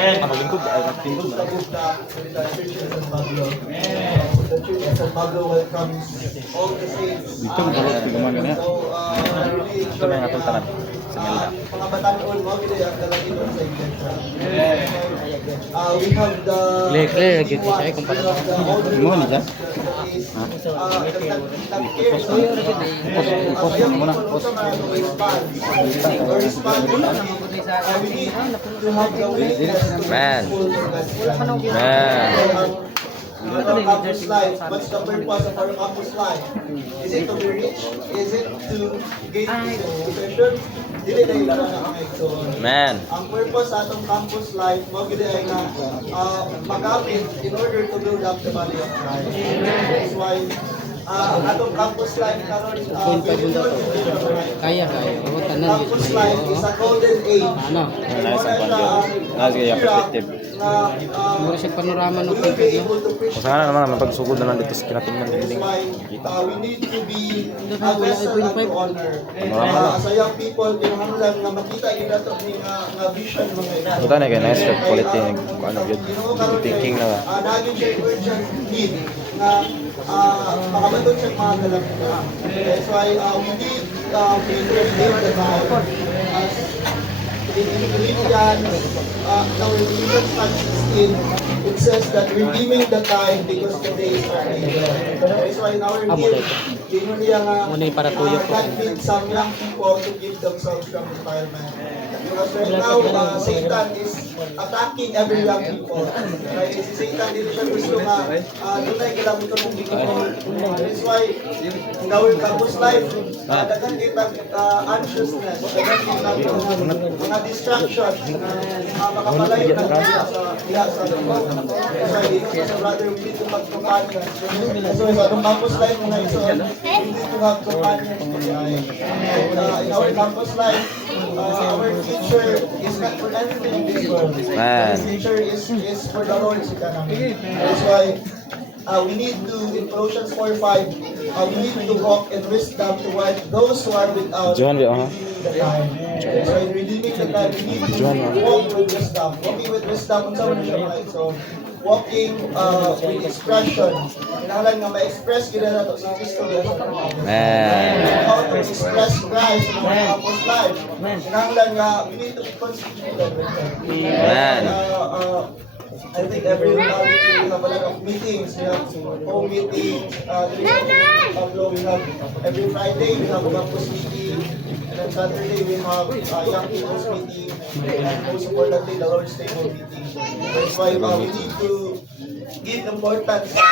Maglingkod ay nagtingkod na. The Church of San Pablo. The Church of San Pablo welcomes all the saints. Dito mo dapat gumawa na. Really Ito na yung atong tanan sa Melda. mga batanon mo gid ang dalagin mo sa iglesia. We have the Clear gid ko siya kung paano. Mo ni ja. Post mo na, post. Man. Campus life. What's the purpose of our campus life? Is it to be rich? Is it to gain possession? Dili dahil lang na ang ito. Man. Ang purpose sa atong campus life, mo gid ay na magamit in order to build up the body of Christ. That's why ang atong campus life karon Kaya. Oo, tanan yun. campus life is a golden age. Ano? Nice ang kanya. Nice kaya perspective. Mura siya panorama ng We will be pagkakit. able to preach. Kung saan naman mapagsugod na lang dito sa kinatingnan That's dinding. why Kita. we need to be a Wala, vessel wala, unto honor. Wala. Sa young people, kinahanglan nga makita nila ito nga vision mga ina. Ito na kaya nice quality kung ano yun. Thinking na. Naging siya urgent need na makabatod siya mga galakta. That's why we need to redeem the time. As in Philippians, now in Philippians 16, it says that redeeming the time because the days are evil. That's why in our need, yun niya nga Muna yung para tuyo po. God needs some young people to give themselves from defilement. Because right now, Satan is attacking every young people. Right? Si Satan, dito siya gusto dunay kilamito ng people. That's why, in our campus life, daghan kita anxiousness, daghan kita mga distractions, makapalayo na sa people. That's why, dito sa brother, we need to have companions. So, sa atong campus life, mga iso, we need to have companions. In our campus life, our future is not for anything in this world. Man. Our future is for the Lord's economy. That's why we need to, in Colossians 4:5, we need to walk in wisdom toward those who are without John, redeeming the time. So in redeeming the time, we need to walk with wisdom. Walking with wisdom, kung saan siya mga so walking with expression. Kinahanglan nga ma-express gina nato si Kristo. Man. How to express Christ in our campus life. Kinahanglan nga we need to be constituted with Him. Man. I think every month we have a lot of meetings. We have home meetings. We have every Friday we have a campus meeting. And then Saturday we have young people's meeting. And most importantly, the Lord's table meeting. That's why we need to give importance sa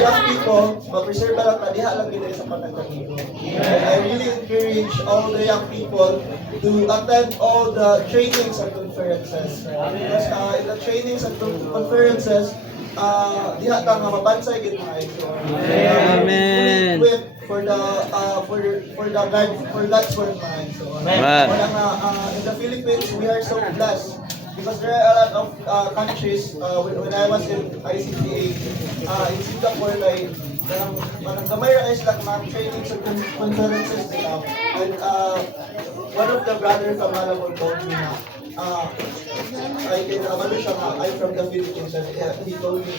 young people, ma-preserve lang diha lang gid sa panagtanigo. And I really encourage all the young people to attend all the trainings and conferences. Because in the trainings and conferences, diha ta nga mabansay gid mga ito. Amen. For God's work mga ito. Amen. Wala nga in the Philippines, we are so blessed. Because there are a lot of countries, when I was in ICTA, in Singapore, like, parang kamay ra sila mga trainings and conferences nila. And one of the brothers from Malabon told me na, I'm from the Philippines, and he told me,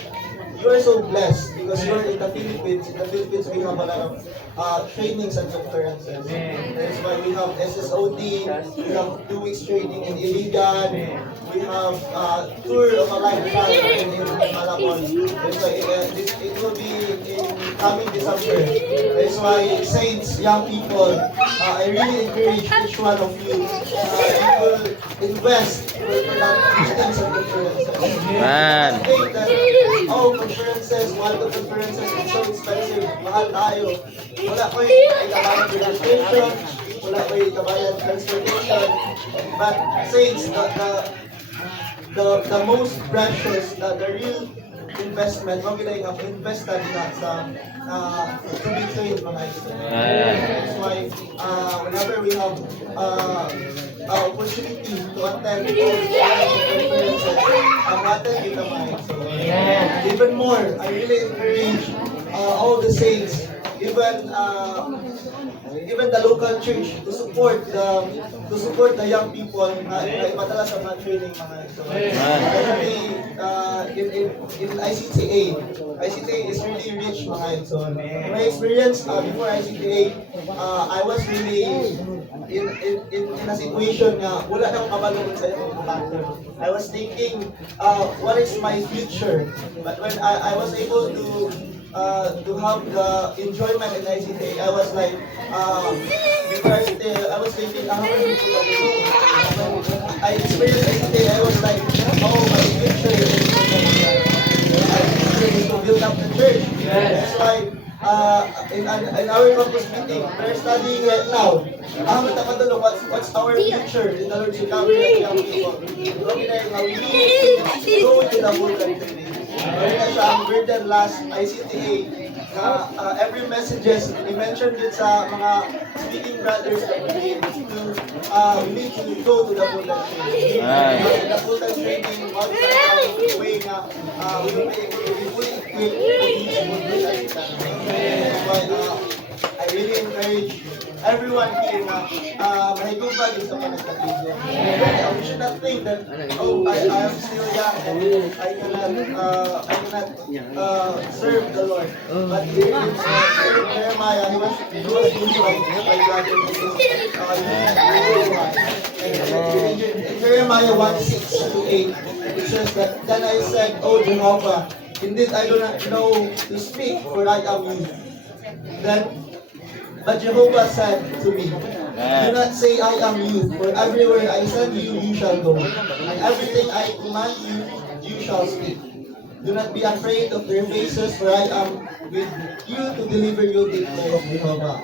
you are so blessed because you are in the Philippines. In the Philippines, we have a lot of trainings and conferences. That's why we have SSOD, we have 2 weeks training in Iligan, we have tour of a lifetime in Malabon. That's why it will be in coming December. That's why saints, young people, I really encourage each one of you, you will invest for that meetings and conferences. Man. I think that, conferences, one of the conferences is so expensive, mahal tayo. Wala ko yung ikabayan registration, wala ko yung ikabayan transportation, but since the most precious, the real investment, wag gina yung invest na sa to be trained mga ito. That's why whenever we have opportunity to attend conferences, attend kita mga ito. Even more, I really encourage all the saints, even even the local church to support the young people na ipadala sa mga training mga ito. Especially in ICTA. ICTA is really rich mga ito. In my experience before ICTA, I was really in a situation na wala na akong kabalungan sa iyo mga. I was thinking, what is my future? But when I was able to have the enjoyment in ICTA, I was like, before ICTA, I was thinking, how many people are there? When I experienced ICTA, I was like, oh, my future is to build up the church. That's why, in our campus meeting, we're studying right now. What's our future in the Lord's recovery of young people? We need to go to the whole country. We're the last ICTA na every messages i-mention din sa mga speaking brothers that we need to go to the full time training. The full time training, one time way na we will be able to be fully equipped with these That's why I really encourage everyone here na mahigupag sa panagkapigyo. We should not think that, oh, I am still young and I cannot serve the Lord. But here in Jeremiah, he was inspired by God in Jeremiah 1:6-8, it says that, then I said, oh Jehovah, indeed I do not know to speak, for I am youth. But Jehovah said to me, do not say I am youth, for everywhere I send you, you shall go. And everything I command you, you shall speak. Do not be afraid of their faces, for I am with you to deliver you, declares Jehovah.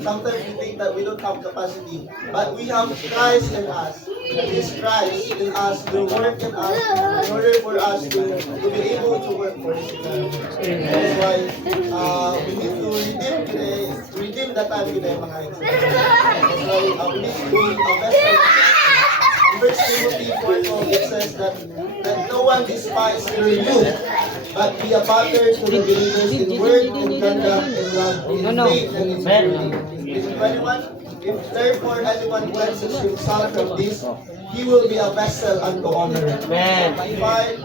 Sometimes we think that we don't have capacity, but we have Christ in us. And this Christ in us will work in us in order for us to be able to work for His kingdom. That's why we need to redeem the time today, mga ito. That's why we need to be a vessel. In 1 Timothy 4:12, it says that no one despise your youth, but be a pattern to the believers in word, in conduct, in love, in faith, and in charity. In 21, if therefore anyone cleanses himself from this, he will be a vessel unto honor. Fine,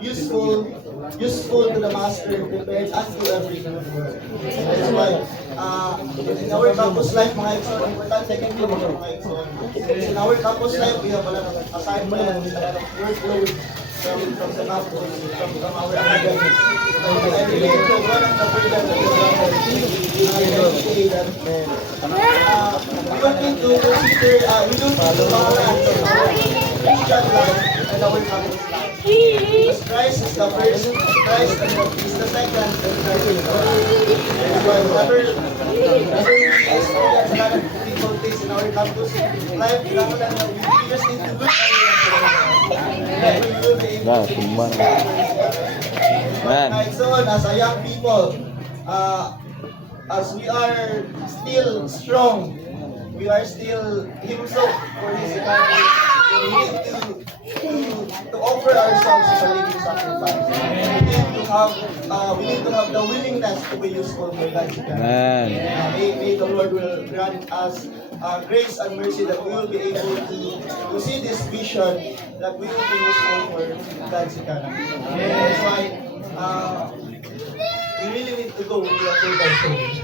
useful to the master, prepared unto every good work. That's why, in our campus life, mga Exxon, importante kayo mga Exxon. In our campus life, we have a lot of assignments, a lot of workload from the campus, from our academics. I relate to one of the programs that we that we don't need to consider, we don't need to balance our Christian life and our campus life. As Christ is the first, Christ is the second, and Christ is the last. Whenever we experience a lot of difficulties in our campus life, we just need to look at it. We will be able to so as a young people, as we are still strong, we are still himself for His economy. We need to offer ourselves as a living sacrifice. We need to have the willingness to be useful for God's economy. May the Lord will grant us grace and mercy that we will be able to see this vision that we will be useful for God's economy. That's why we really need to go with the full-time training.